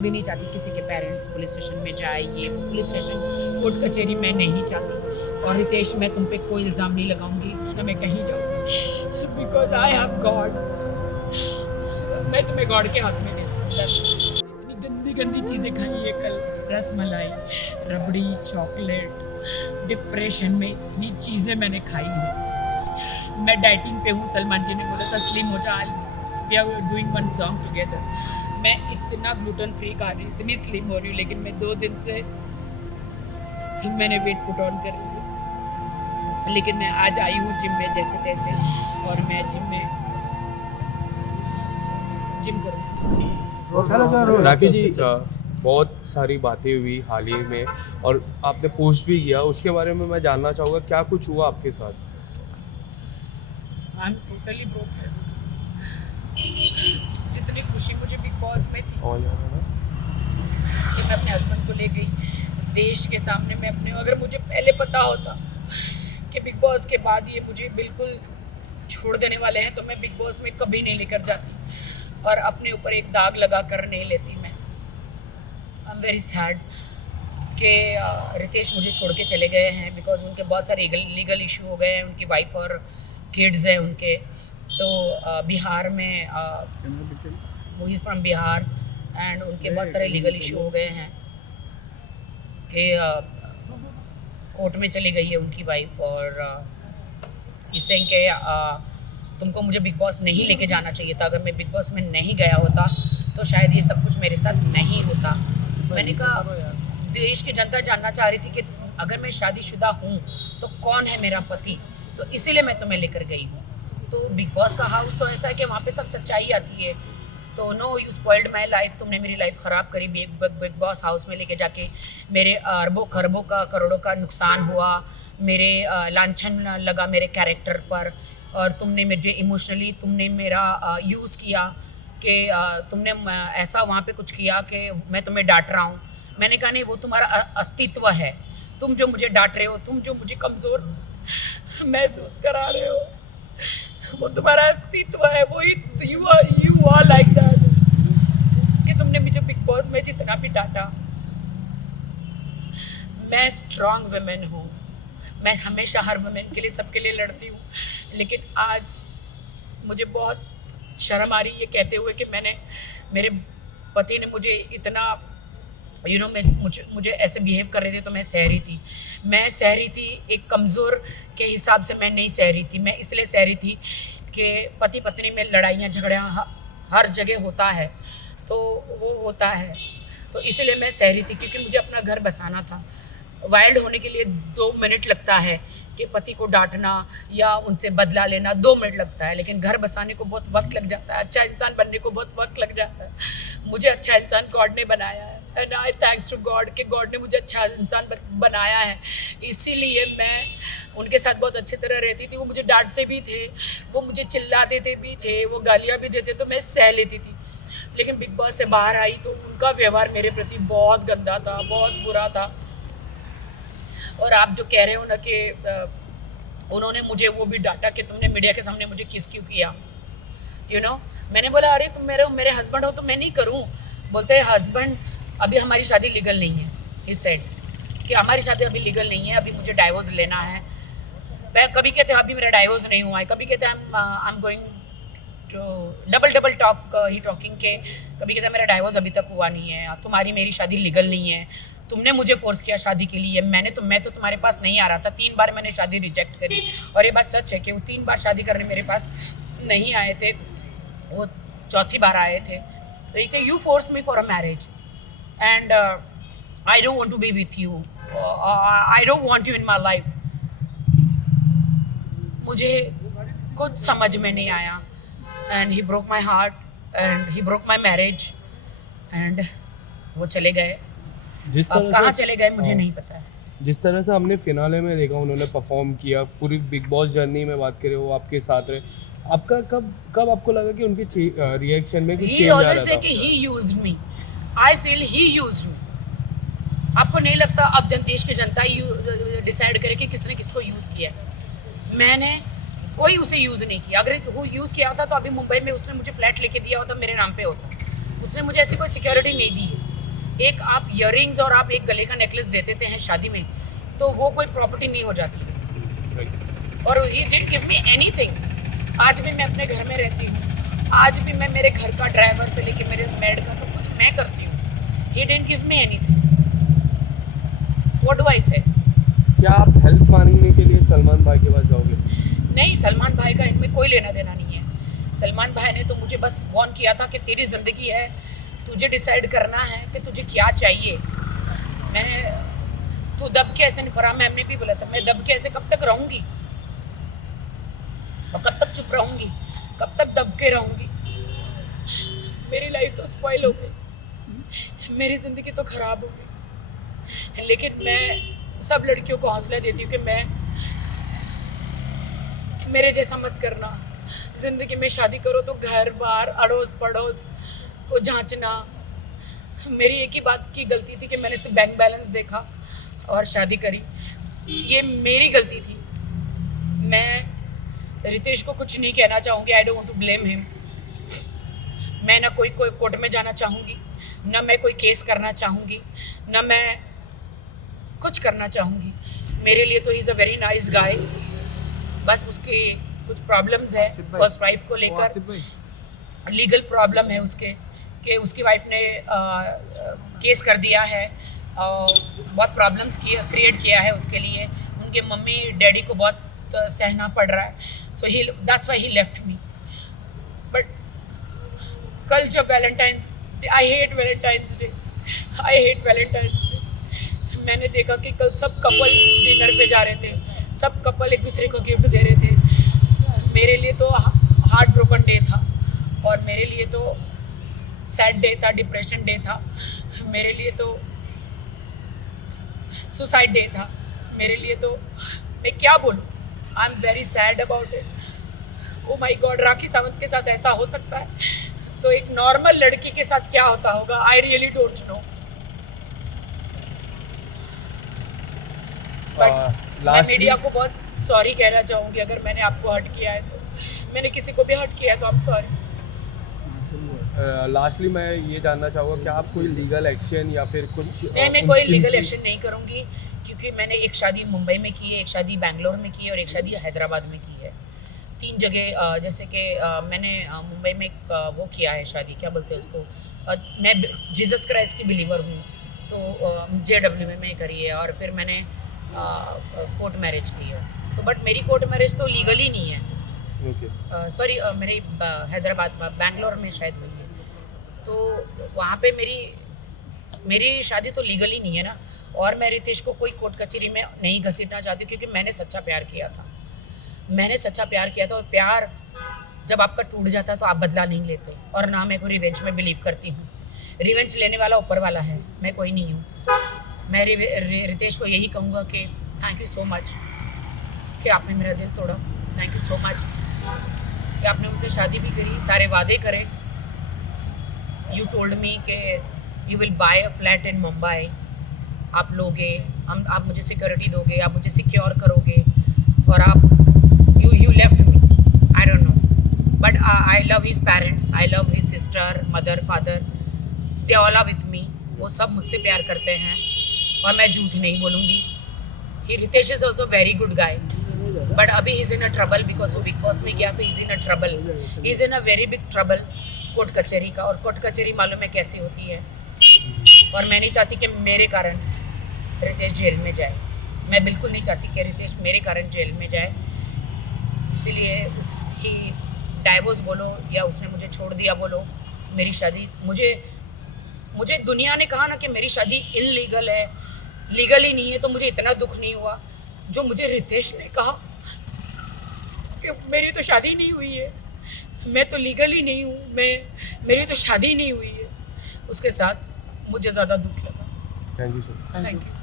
भी नहीं चाहती किसी के पेरेंट्स पुलिस स्टेशन में जाए, ये पुलिस स्टेशन कोर्ट कचहरी मैं नहीं चाहती। और रितेश, मैं तुम पे कोई इल्ज़ाम नहीं लगाऊंगी ना मैं कहीं जाऊंगी, बिकॉज आई हैव गॉड। मैं तुम्हें गॉड के हाथ में देता हूँ। इतनी गंदी गंदी चीज़ें खाई है कल, रस मलाई, रबड़ी, चॉकलेट। डिप्रेशन में इतनी चीज़ें मैंने खाई हैं। मैं डाइटिंग पे हूँ। सलमान जी ने बोला तस्लीम हो जा, we are doing one song together. मैं इतना ग्लूटेन फ्री खा रही हूँ, इतनी स्लिम हो रही हूँ, लेकिन मैं 2 दिन से मैंने वेट पुट ऑन कर लिया। लेकिन मैं आज आई हूँ जिम में जैसे तैसे, और मैं जिम करूँ। राखी जी, बहुत सारी बातें हुई हाल ही में और आपने पोस्ट भी किया, उसके बारे में मैं जानना चाहूँगा क्या कुछ हुआ आपके साथ? I am totally broken. जितनी खुशी मुझे बिग बॉस में थी कि मैं अपने हस्बैंड को ले गई देश के सामने, मैं अपने, अगर मुझे पहले पता होता कि बिग बॉस के बाद ये मुझे बिल्कुल छोड़ देने वाले हैं तो मैं बिग बॉस में कभी नहीं लेकर जाती और अपने ऊपर एक दाग लगा कर नहीं लेती। मैं आई एम वेरी सैड कि रितेश मुझे छोड़ के चले गए हैं, बिकॉज उनके बहुत सारे लीगल इशू हो गए हैं। उनकी वाइफ और किड्स हैं उनके, तो बिहार में, वो इज़ फ्रॉम बिहार, एंड उनके बहुत सारे लीगल इशू हो गए हैं कि कोर्ट में चली गई है उनकी वाइफ, और इससे कि तुमको मुझे बिग बॉस नहीं लेके जाना चाहिए था। अगर मैं बिग बॉस में नहीं गया होता तो शायद ये सब कुछ मेरे साथ नहीं होता। मैंने कहा, देश की जनता जानना चाह रही थी कि अगर मैं शादीशुदा हूँ तो कौन है मेरा पति, तो इसीलिए मैं तुम्हें लेकर गई हूँ। तो बिग बॉस का हाउस तो ऐसा है कि वहाँ पे सब सच्चाई आती है। तो no, you spoiled my life, तुमने मेरी लाइफ ख़राब करी। बिग बॉस हाउस में लेके जाके मेरे अरबों खरबों का, करोड़ों का नुकसान हुआ, मेरे लांछन लगा मेरे कैरेक्टर पर, और तुमने मुझे इमोशनली तुमने मेरा यूज़ किया कि तुमने ऐसा वहाँ पे कुछ किया कि मैं तुम्हें डांट रहा हूँ। मैंने कहा नहीं, वो तुम्हारा अस्तित्व है। तुम जो मुझे डांट रहे हो, तुम जो मुझे कमज़ोर महसूस करा रहे हो, वो तुम्हारा अस्तित्व है। वही यू आर लाइक दैट कि तुमने मुझे बिग बॉस में जितना भी डांटा। मैं स्ट्रॉन्ग वुमेन हूँ, मैं हमेशा हर वुमेन के लिए, सबके लिए लड़ती हूँ, लेकिन आज मुझे बहुत शर्म आ रही है ये कहते हुए कि मेरे पति ने मुझे इतना मुझे ऐसे बिहेव कर रहे थे तो मैं सह रही थी। मैं सह रही थी, एक कमज़ोर के हिसाब से मैं नहीं सह रही थी। मैं इसलिए सह रही थी कि पति पत्नी में लड़ाइयाँ झगड़ियाँ हर जगह होता है, तो वो होता है, तो इसलिए मैं सह रही थी क्योंकि मुझे अपना घर बसाना था। वाइल्ड होने के लिए 2 मिनट लगता है कि पति को डांटना या उनसे बदला लेना 2 मिनट लगता है, लेकिन घर बसाने को बहुत वक्त लग जाता है। अच्छा इंसान बनने को बहुत वक्त लग जाता है। मुझे अच्छा इंसान गॉड ने बनाया है, and I thanks to God कि गॉड ने मुझे अच्छा इंसान बनाया है। इसीलिए मैं उनके साथ बहुत अच्छी तरह रहती थी। वो मुझे डांटते भी थे, वो मुझे चिल्ला देते भी थे, वो गालियाँ भी देते, तो मैं सह लेती थी। लेकिन बिग बॉस से बाहर आई तो उनका व्यवहार मेरे प्रति बहुत गंदा था, बहुत बुरा था। और आप जो कह रहे हो ना कि उन्होंने मुझे वो भी डांटा कि तुमने मीडिया के सामने मुझे किस क्यों किया, मैंने बोला अरे तुम मेरे हस्बैंड हो तो मैं नहीं करूं। बोलते हैं हस्बैंड, अभी हमारी शादी लीगल नहीं है। ही सेड कि हमारी शादी अभी लीगल नहीं है, अभी मुझे डाइवोर्स लेना है। मैं कभी कहते हैं अभी मेरा डाइवोर्स नहीं हुआ है, कभी कहते हैं I am going to double talk ही टॉकिंग के, कभी कहते हैं मेरा डाइवोर्स अभी तक हुआ नहीं है, तुम्हारी मेरी शादी लीगल नहीं है, तुमने मुझे फोर्स किया शादी के लिए। मैं तो तुम्हारे पास नहीं आ रहा था। 3 बार मैंने शादी रिजेक्ट करी, और ये बात सच है कि वो 3 बार शादी करने मेरे पास नहीं आए थे, वो 4थी बार आए थे। तो ये you force me for a marriage and I don't want to be with you, I don't want you in my life. मुझे कुछ समझ में नहीं आया, and he broke my heart and he broke my marriage, and वो चले गए। अब कहाँ चले गए मुझे नहीं पता है। जिस तरह से हमने फिनाले में देखा उन्होंने परफॉर्म किया, पूरी बिग बॉस जर्नी में बात करें वो आपके साथ रहे, आपका कब आपको लगा कि उनके रिएक्शन में कुछ चेंज आ रहा था? कि he used me, I feel he used me. आपको नहीं लगता अब देश की जनता ही डिसाइड करे कि किसने किसको यूज़ किया? मैंने कोई उसे यूज़ नहीं किया। अगर वो यूज़ किया होता तो अभी मुंबई में उसने मुझे फ्लैट लेके दिया होता, मेरे नाम पे होता। उसने मुझे ऐसी कोई सिक्योरिटी नहीं दी। एक आप इयररिंग्स और आप एक गले का नेकलेस दे देते हैं शादी में, तो वो कोई प्रॉपर्टी नहीं हो जाती। और he didn't give me anything. आज भी मैं अपने घर में रहती हूँ, आज भी मैं मेरे घर का ड्राइवर से लेके मेरे मेड का सब कुछ मैं करती हूँ। He didn't give me anything. What do I से? क्या आप हेल्प मांगने के लिए सलमान भाई के पास जाओगे? नहीं, सलमान भाई का इनमें कोई लेना देना नहीं है। सलमान भाई ने तो मुझे बस वार्न किया था कि तेरी ज़िंदगी है, तुझे डिसाइड करना है कि तुझे क्या चाहिए। तू दब के ऐसे, फराह मैम ने भी बोला था, मैं दब के ऐसे कब तक रहूँगी और कब तक चुप रहूँगी, कब तक दब के रहूँगी। मेरी लाइफ तो स्पॉइल हो गई, मेरी ज़िंदगी तो ख़राब हो गई। लेकिन मैं सब लड़कियों को हौसला देती हूँ कि मेरे जैसा मत करना। ज़िंदगी में शादी करो तो घर बार अड़ोस पड़ोस को जांचना। मेरी एक ही बात की गलती थी कि मैंने सिर्फ बैंक बैलेंस देखा और शादी करी। ये मेरी गलती थी। मैं रितेश को कुछ नहीं कहना चाहूँगी। I don't want to blame him. मैं ना कोई कोर्ट में जाना चाहूँगी, ना मैं कोई केस करना चाहूँगी, ना मैं कुछ करना चाहूँगी। मेरे लिए तो he is a very nice guy. बस उसके कुछ प्रॉब्लम्स है फर्स्ट वाइफ को लेकर, लीगल प्रॉब्लम है उसके कि उसकी वाइफ ने केस कर दिया है और बहुत प्रॉब्लम्स क्रिएट किया है उसके लिए। उनके मम्मी डैडी को बहुत सहना पड़ रहा है। So he that's why he left me. But कल जब Valentine's Day, I hate Valentine's Day, मैंने देखा कि कल सब कपल डिनर पे जा रहे थे, सब कपल एक दूसरे को गिफ्ट दे रहे थे। मेरे लिए तो हार्ट ब्रोकन डे था, और मेरे लिए तो सैड डे था, डिप्रेशन डे था, मेरे लिए तो सुसाइड डे था, मेरे लिए तो मैं क्या बोलूँ। I am very sad about it. Oh my God, Rakhi Sawant के साथ ऐसा हो सकता है तो एक नॉर्मल लड़की के साथ क्या होता होगा। I really don't know. But मैं मीडिया को बहुत सॉरी कहना चाहूँगी अगर मैंने आपको हर्ट किया है तो। मैंने किसी को भी हर्ट किया है तो आई एम सॉरी। लास्टली मैं ये जानना चाहूँगा कि आप कोई लीगल एक्शन या फिर कुछ? नहीं, मैं कोई लीगल एक्शन नहीं करूँगी, क्योंकि मैंने एक शादी मुंबई में की है, एक शादी बेंगलोर में की है और एक शादी हैदराबाद में की है। 3 जगह। जैसे कि मैंने मुंबई में वो किया है शादी, क्या बोलते हैं उसको, मैं जीसस क्राइस्ट की बिलीवर हूँ, तो JW में करी है। और फिर मैंने कोर्ट मैरिज की है। तो बट मेरी कोर्ट मैरिज तो लीगली नहीं है। सॉरी, मेरी हैदराबाद बेंगलोर में शायद हुई है, तो वहाँ पे मेरी शादी तो लीगली नहीं है ना। और मैं रितेश को कोई कोर्ट कचहरी में नहीं घसीटना चाहती, क्योंकि मैंने सच्चा प्यार किया था। और प्यार जब आपका टूट जाता है तो आप बदला नहीं लेते। और ना मैं कोई रिवेंज में बिलीव करती हूँ। रिवेंज लेने वाला ऊपर वाला है, मैं कोई नहीं हूँ। मैं रितेश को यही कहूँगा कि थैंक यू सो मच कि आपने मेरा दिल तोड़ा। थैंक यू सो मच कि आपने मुझसे शादी भी करी, सारे वादे करे। यू टोल्ड मी कि you will buy a flat in Mumbai. आप लोगे, आप मुझे सिक्योरिटी दोगे, आप मुझे सिक्योर करोगे, और आप you left me. I don't know, but I love his parents, I love his sister, mother, father, they all are with me. वो सब मुझसे प्यार करते हैं और मैं झूठ नहीं बोलूँगी। He Ritesh is also very good guy, but अभी he is in a trouble, because वो बिग बॉस में गया तो he is in a trouble. He is in a very big trouble court कचहरी का। और कोर्ट कचहरी मालूम है कैसी होती है, और मैं नहीं चाहती कि मेरे कारण रितेश जेल में जाए। मैं बिल्कुल नहीं चाहती कि रितेश मेरे कारण जेल में जाए। इसीलिए उसकी डाइवोर्स बोलो या उसने मुझे छोड़ दिया बोलो, मेरी शादी, मुझे दुनिया ने कहा ना कि मेरी शादी इनलीगल है, लीगल ही नहीं है, तो मुझे इतना दुख नहीं हुआ। जो मुझे रितेश ने कहा कि मेरी तो शादी नहीं हुई है, मैं तो लीगल ही नहीं हूँ, मेरी तो शादी नहीं हुई है, उसके साथ मुझे ज़्यादा दुख लगा। Thank you sir. Thank you.